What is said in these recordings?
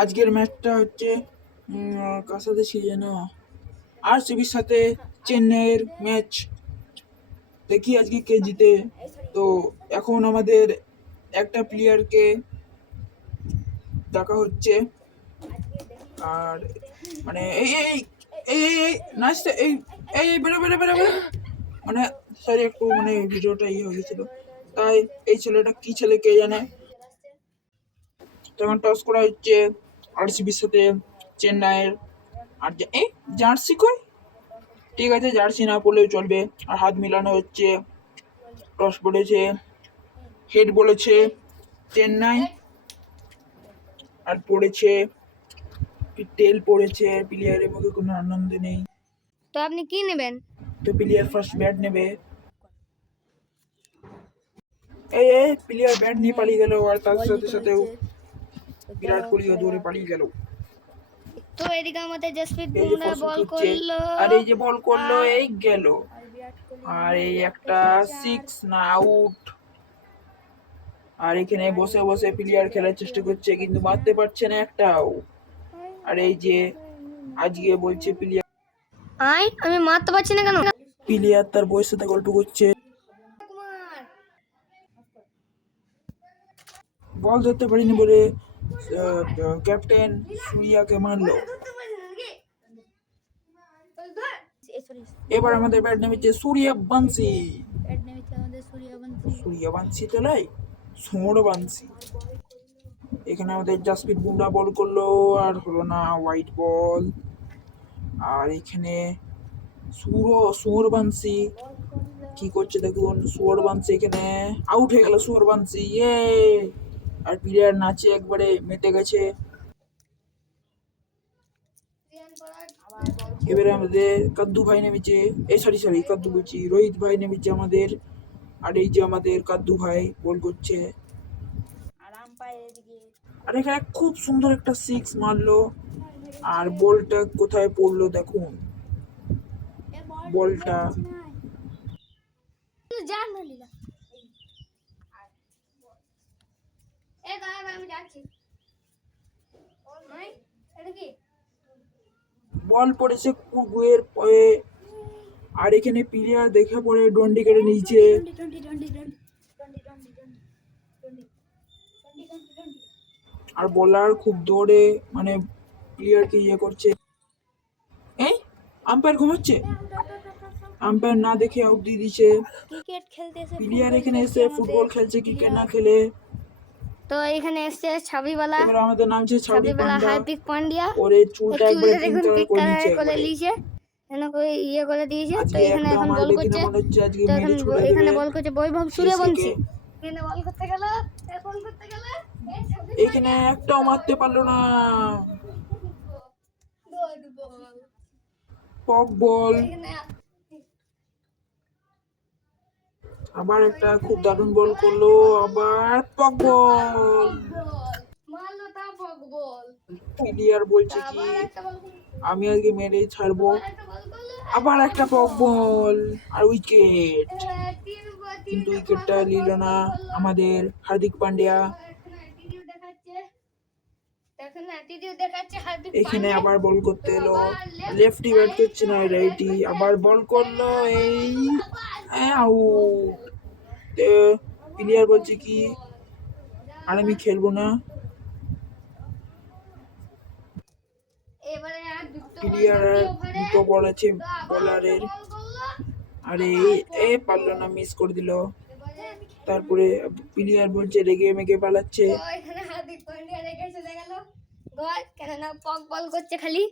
আজকের ম্যাচটা হচ্ছে কার সাথে ছিল যেন, আরসিবির সাথে চেন্নাইয়ের ম্যাচ। দেখি আজকে কে জিতে। তো এখন আমাদের একটা প্লেয়ারকে ডাকা হচ্ছে। আর মানে এই এই এই এই এই নাচতে এই এই এই বেরো বেরো বেরো বেরো মানে সরি একটু মানে ভিডিওটা ইয়ে হয়ে গেছিল, তাই এই ছেলেটা কি ছেলে কে জানে। তখন টস করা হচ্ছে আরসিবির সাথে চেন্নাইয়ের। আর এই জার্সি কই, ঠিক আছে জার্সি না পড়লেও চলবে। আর হাত মিলানো হচ্ছে। টস পড়েছে, হেড বলেছে চেন্নাই, আর পড়েছে টেল পড়েছে। প্লেয়ারের মুখে কোনো আনন্দ নেই। তো আপনি কি নেবেন? তো প্লেয়ার ফার্স্ট ব্যাট নেবে। এই এই প্লেয়ার ব্যাট নিয়ে পালিয়ে গেল, আর তার সাথে সাথেও বিরাট কোহলিও দৌড়ে পালিয়ে গেল। তো এদিকে আমাদের জসপ্রীত এই যে বুমরা ফসল বল হচ্ছে, করলো, আর এই যে বল করলো এই গেল। আর এই একটা সিক্স না আউট। আর এখানে বসে বসে প্লেয়ার খেলার চেষ্টা করছে কিন্তু মারতে পারছে না একটাও। আর এই যে আজকে বলছে প্লেয়ার আমি মারতে পারছি না কেন? প্লেয়ার তার বউয়ের সাথে গল্প করছে। বল ধরতে পারিনি বলে ক্যাপ্টেন সূর্যাকে মারলো। এবার আমাদের ব্যাট নেমেছে সূর্যবংশী। সূর্যবংশী তো নয়, সৌরবংশী। এখানে আমাদের জসপ্রীত বুমরা বল করলো, আর হলো না, হোয়াইট বল। আর এখানে সূর্যবংশী কি করছে দেখুন। সূর্যবংশী এখানে আউট হয়ে গেল। সূর্যবংশী ইয়ে। আর প্লেয়ার নাচে একবারে মেতে গেছে। এবারে আমাদের কাদ্দু ভাই নেমেছে, এই সরি সরি কাদ্দু বলছি, রোহিত ভাই নেমেছে আমাদের। আর এই যে আমাদের কাদ্দু ভাই বল করছে। আর এখানে খুব সুন্দর একটা সিক্স মারলো। আর বলটা কোথায় পড়লো দেখুন, বলটা বল পড়েছে কুকুয়ের পয়ে। আর এখানে প্লেয়ার দেখে পড়ে ডন্ডি কেটে নিয়েছে। আর বলার খুব দৌড়ে মানে প্লেয়ারকে ইয়ে করছে। এই আম্পায়ার ঘুমাচ্ছে, আম্পায়ার না দেখে আউট দিয়ে দিচ্ছে। ক্রিকেট খেলতে এসে প্লেয়ার এখানে এসে ফুটবল খেলছে, ক্রিকেট না খেলে। তো এখানে এসছে ছাবিওয়ালা, এবার আমাদের নাম ছিল ছাউড়ি ছাবিওয়ালা পান্ডা। হার্দিক পান্ডিয়া। ওরে চুলটা একবারে পিঙ্ক দেখুন কালার পিক করে কালার নিচ্ছে করে একবারে। দিয়েছে, করে ইয়ে করে দিয়েছে। তো আজকে এখানে একটা এখন বল মারবে কিনা করছে। মনে হচ্ছে আজকে তো এখন মেরে ছুড়ে এখানে দেবে বল করছে বৈভব সিএসকে সূর্যবংশী। কে। এখানে বল করতে গেল, বল করতে গেল, এখানে একটাও মারতে পারলো না। পক বল। আবার একটা খুব দারুণ বল করলো, আবার পক বল। প্লেয়ার বলছে কি আমি আজকে মেরেই ছাড়বো। আবার একটা পক বল আর উইকেট। কিন্তু উইকেটটা নিল না আমাদের হার্দিক পান্ডিয়া। এখানে আবার বল করতে এলো, লেফটি ব্যাট করছে না রাইটি। আবার বল করলো এই আউট। প্লেয়ার বলছে কি আর আমি খেলবো না। প্লেয়ার দুটো বল আছে বলারের। আরে এ পারলো না, মিস করে দিল। তারপরে প্লেয়ার বলছে রেগে মেগে পালাচ্ছে। বল করছে খালি।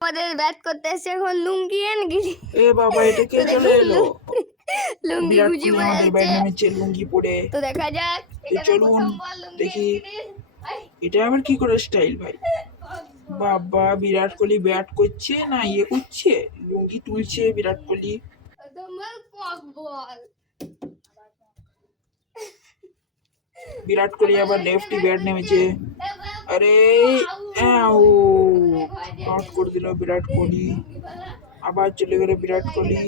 আমাদের ব্যাট করতে এসে এখন লুঙ্গি গিরি। এ বাবা এটা কে চলে এলো। লুঙ্গি বিরাট গুজি কোহলি পড়ে আমাদের ব্যাট আছে। নামেছে লুঙ্গি পরে। তো দেখা যাক চলুন দেখি এটা আবার কি করে স্টাইল ভাই। বাবা বিরাট কোহলি ব্যাট করছে না ইয়ে করছে, লুঙ্গি তুলছে বিরাট কোহলি। বিরাট কোহলি আবার লেফটি ব্যাট নেমেছে। আরে আউট করে দিল বিরাট কোহলি। আবার চলে গেল বিরাট কোহলি।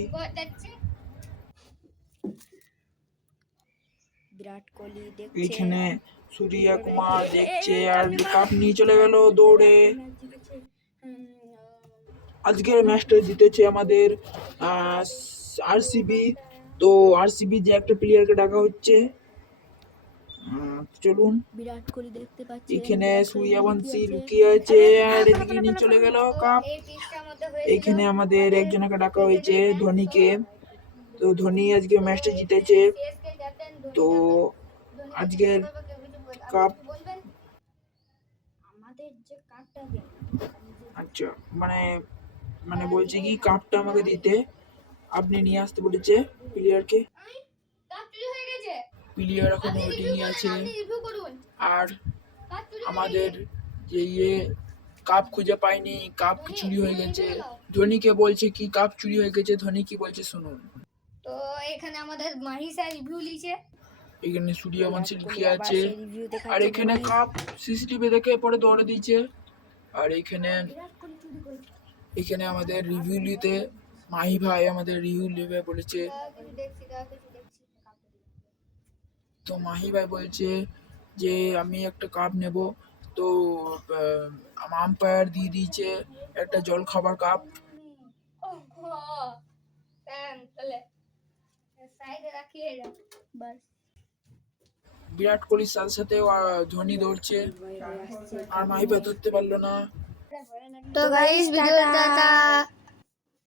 এইখানে সূর্য কুমার দেখছে আর কাপ নিয়ে চলে গেল দৌড়ে। আজকের ম্যাচটা জিতেছে আমাদের আরসিবি। তো আরসিবি যে একটা প্লেয়ারকে ডাকা হচ্ছে, চলুন। বিরাট কোহলি দেখতে পাচ্ছি এখানে সূর্যবংশী লুকিয়ে আছে আর এদিকে নিয়ে চলে গেল কাপ। এই পিচটার মধ্যে হয়েছিল এখানে আমাদের একজনকে ডাকা হয়েছে, ধোনিকে। তো ধোনি আজকে ম্যাচটা জিতেছে। সিএসকে ক্যাপ্টেন তো আজকের কাপ, আমাদের যে কাপটা দেয় আচ্ছা মানে মানে বলছে কি কাপটা আমাকে দিতে, আপনি নিয়ে আসতে বলেছে প্লেয়ারকে। কাপ চুরি হয়ে গেছে। প্লেয়ার এখন ওয়েটিং এ আছে। আপনি রিভিউ করুন। আর কাপ চুরি আমাদের যে কাপ খুঁজে পাইনি, কাপ চুরি হয়ে গেছে। ধোনিকে বলছে কি কাপ চুরি হয়ে গেছে, ধোনি কি বলছে শুনুন। তো এখানে আমাদের মাহি স্যার রিভিউ লিছে। এখানে সূর্যবংশী লুকিয়ে আছে আর এখানে কাপ সিসিটিভি দেখে পরে দৌড়ে দিয়েছে। আর এখানে এখানে আমাদের রিভিউ নিতে মাহি ভাই আমাদের রিভিউ নেবে বলেছে। কিছু দেখছি কিছু দেখছি। তো মাহি ভাই বলছে যে আমি একটা কাপ নেব। তো আম্পায়ার দিয়ে দিয়েছে একটা জল খাবার কাপ। তাহলে সাইডে রাখিয়ে দাও বাস। বিরাট কোহলির সাথে সাথে ধোনি দৌড়ছে আর মাহি ভাই ধরতে পারলো না। তো গাইস ভিডিওটা